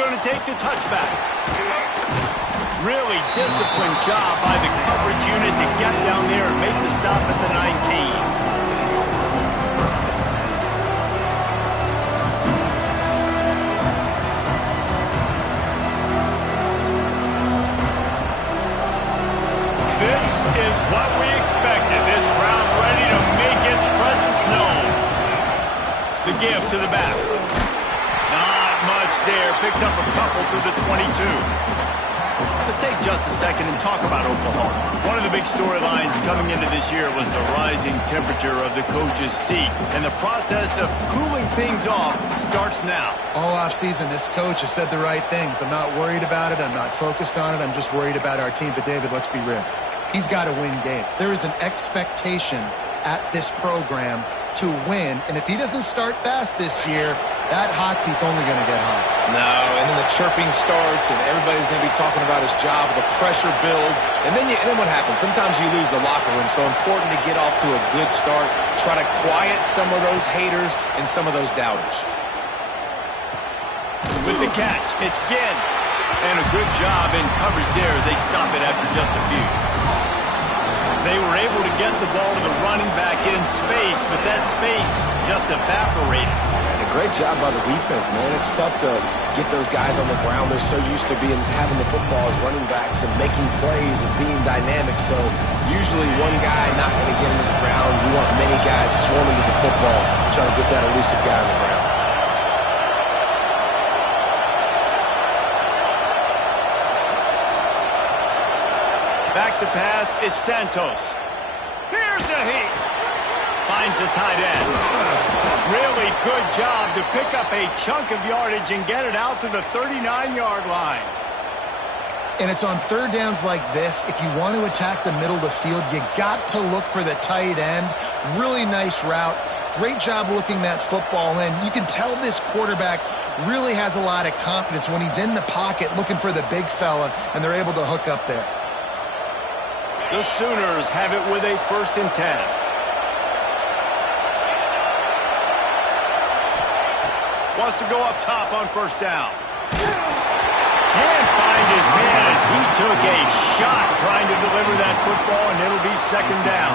going to take the touchback. Really disciplined job by the coverage unit to get down there and make the stop at the 19. This is what we expected. This crowd ready to make its presence known. The give to the back. Not much there. Picks up a couple to the 22. Let's take just a second and talk about Oklahoma. One of the big storylines coming into this year was the rising temperature of the coach's seat. And the process of cooling things off starts now. All offseason, this coach has said the right things. I'm not worried about it. I'm not focused on it. I'm just worried about our team. But, David, let's be real. He's got to win games. There is an expectation at this program to win. And if he doesn't start fast this year, that hot seat's only going to get hot. No, and then the chirping starts, and everybody's going to be talking about his job. The pressure builds, and then what happens? Sometimes you lose the locker room, so important to get off to a good start. Try to quiet some of those haters and some of those doubters. With the catch, it's Ginn. And a good job in coverage there as they stop it after just a few. They were able to get the ball to the running back in space, but that space just evaporated. And a great job by the defense, man. It's tough to get those guys on the ground. They're so used to having the football as running backs and making plays and being dynamic. So usually one guy not going to get into the ground. You want many guys swarming to the football, trying to get that elusive guy on the ground. Back to pass, it's Santos. Here's a heat. Finds the tight end. Really good job to pick up a chunk of yardage and get it out to the 39-yard line. And it's on third downs like this. If you want to attack the middle of the field, you got to look for the tight end. Really nice route. Great job looking that football in. You can tell this quarterback really has a lot of confidence when he's in the pocket looking for the big fella, and they're able to hook up there. The Sooners have it with a 1st and 10. Wants to go up top on 1st down. Can't find his man as he took a shot trying to deliver that football, and it'll be 2nd down.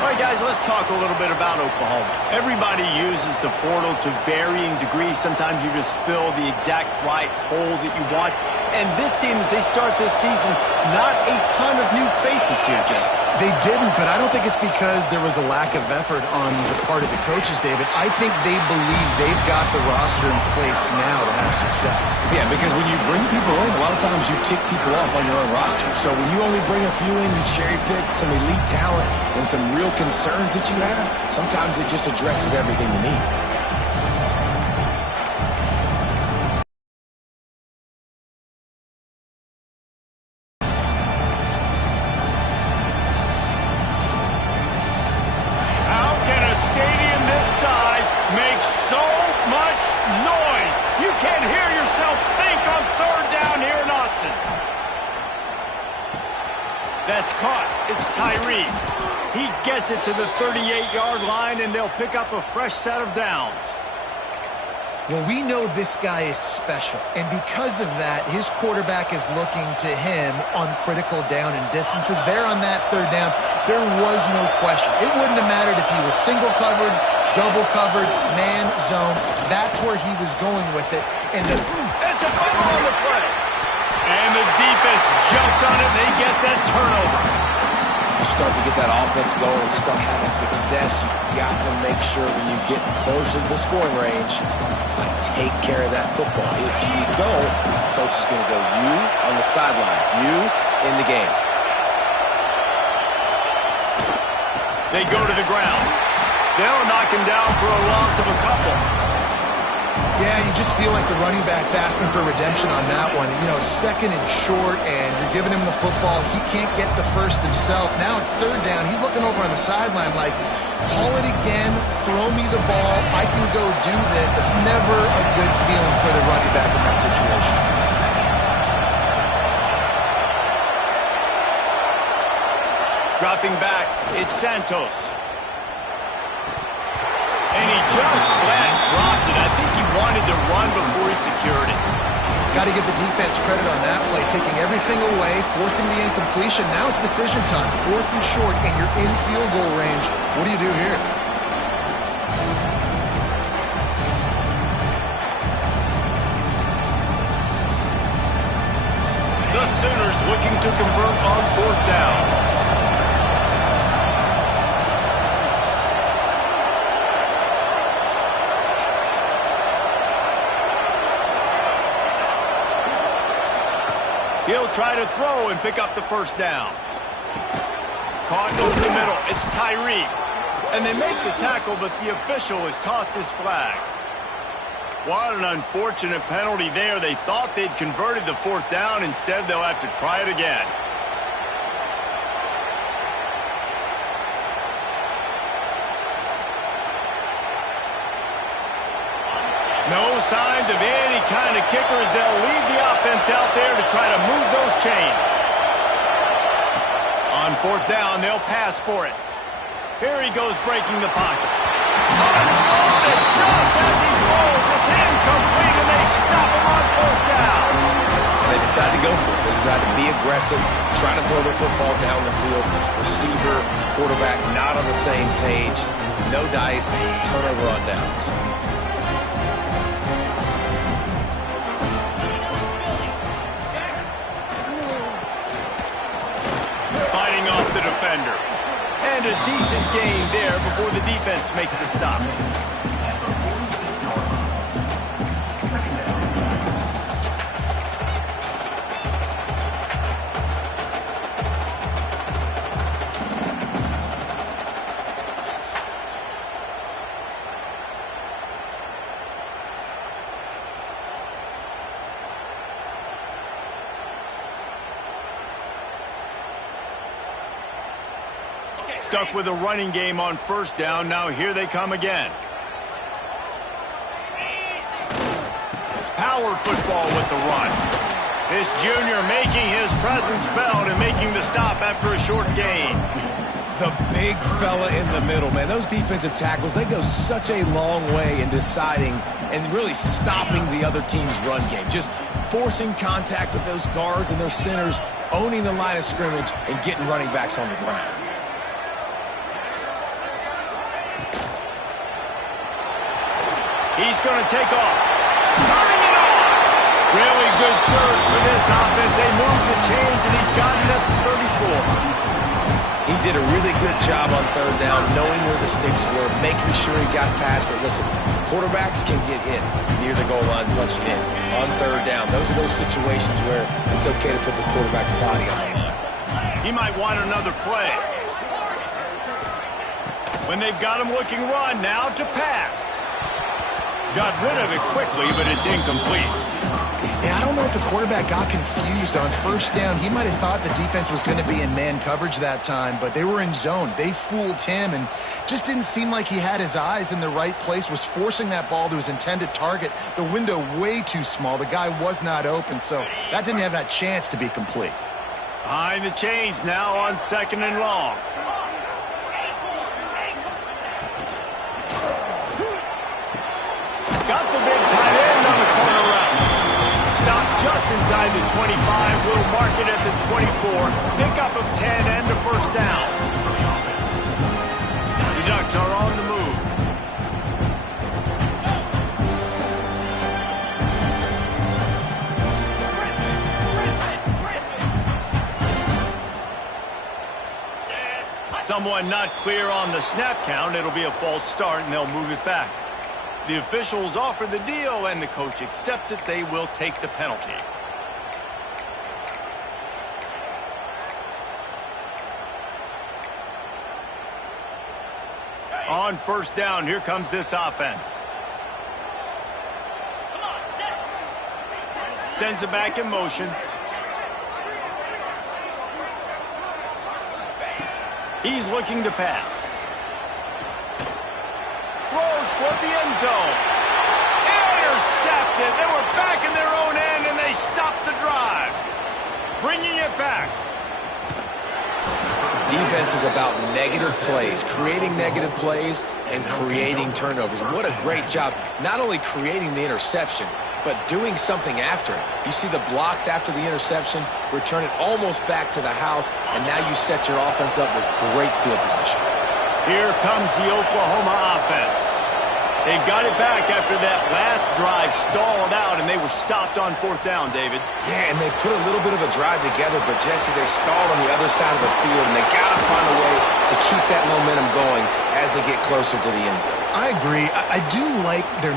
All right, guys, let's talk a little bit about Oklahoma. Everybody uses the portal to varying degrees. Sometimes you just fill the exact right hole that you want. And this team, as they start this season, not a ton of new faces here, Jesse. They didn't, but I don't think it's because there was a lack of effort on the part of the coaches, David. I think they believe they've got the roster in place now to have success. Yeah, because when you bring people in, a lot of times you tick people off on your own roster. So when you only bring a few in, you cherry pick some elite talent and some real concerns that you have, sometimes it just addresses everything you need. That's caught. It's Tyree. He gets it to the 38-yard line, and they'll pick up a fresh set of downs. Well, we know this guy is special, and because of that, his quarterback is looking to him on critical down and distances. There on that 3rd down, there was no question. It wouldn't have mattered if he was single covered, double covered, man, zone. That's where he was going with it. And it's a fumble on the play. And the defense jumps on it. They get that turnover. You start to get that offense going and start having success. You've got to make sure when you get closer to the scoring range, take care of that football. If you don't, coach is going to go you on the sideline, you in the game. They go to the ground. They'll knock him down for a loss of a couple. Yeah, you just feel like the running back's asking for redemption on that one. You know, 2nd and short, and you're giving him the football. He can't get the first himself. Now it's 3rd down. He's looking over on the sideline like, call it again, throw me the ball, I can go do this. That's never a good feeling for the running back in that situation. Dropping back, it's Santos. And he just flat dropped it. I think he wanted to run before he secured it. Got to give the defense credit on that play, taking everything away, forcing the incompletion. Now it's decision time. 4th and short, and you're in field goal range. What do you do here? The Sooners looking to convert on 4th down. He'll try to throw and pick up the 1st down. Caught over the middle. It's Tyree. And they make the tackle, but the official has tossed his flag. What an unfortunate penalty there. They thought they'd converted the 4th down. Instead, they'll have to try it again. No signs of any kind of kickers. They'll leave the offense out there to try to move those chains. On 4th down, they'll pass for it. Here he goes breaking the pocket. Unloaded just as he throws. It's incomplete, and they stop him on 4th down. And they decide to go for it. They decide to be aggressive, try to throw the football down the field. Receiver, quarterback not on the same page. No dice, turnover on downs. Fighting off the defender. And a decent gain there before the defense makes the stop. Stuck with a running game on 1st down. Now here they come again. Power football with the run. This junior making his presence felt and making the stop after a short gain. The big fella in the middle, man. Those defensive tackles, they go such a long way in deciding and really stopping the other team's run game. Just forcing contact with those guards and those centers, owning the line of scrimmage, and getting running backs on the ground. He's going to take off. Turning it on. Really good surge for this offense. They move the chains, and he's got it at the 34. He did a really good job on 3rd down, knowing where the sticks were, making sure he got past it. Listen, quarterbacks can get hit near the goal line punching in. On 3rd down, those are those situations where it's okay to put the quarterback's body on the line. He might want another play. When they've got him looking run, now to pass. Got rid of it quickly, but it's incomplete. Yeah, I don't know if the quarterback got confused on 1st down. He might have thought the defense was going to be in man coverage that time, but they were in zone. They fooled him and just didn't seem like he had his eyes in the right place, was forcing that ball to his intended target. The window way too small. The guy was not open, so that didn't have that chance to be complete. Behind the chains now on 2nd and long. Got the big tight end on the corner route. Stopped just inside the 25. Will mark it at the 24. Pickup of 10 and a 1st down. The Ducks are on the move. Someone not clear on the snap count. It'll be a false start, and they'll move it back. The officials offer the deal, and the coach accepts it. They will take the penalty. On 1st down, here comes this offense. Sends it back in motion. He's looking to pass. Throws toward the end zone. Intercepted. They were back in their own end, and they stopped the drive. Bringing it back. Defense is about negative plays, creating negative plays and creating turnovers. What a great job, not only creating the interception, but doing something after it. You see the blocks after the interception, return it almost back to the house, and now you set your offense up with great field position. Here comes the Oklahoma offense. They got it back after that last drive stalled out, and they were stopped on 4th down, David. Yeah, and they put a little bit of a drive together, but, Jesse, they stalled on the other side of the field, and they got to find a way to keep that momentum going as they get closer to the end zone. I agree. I do like their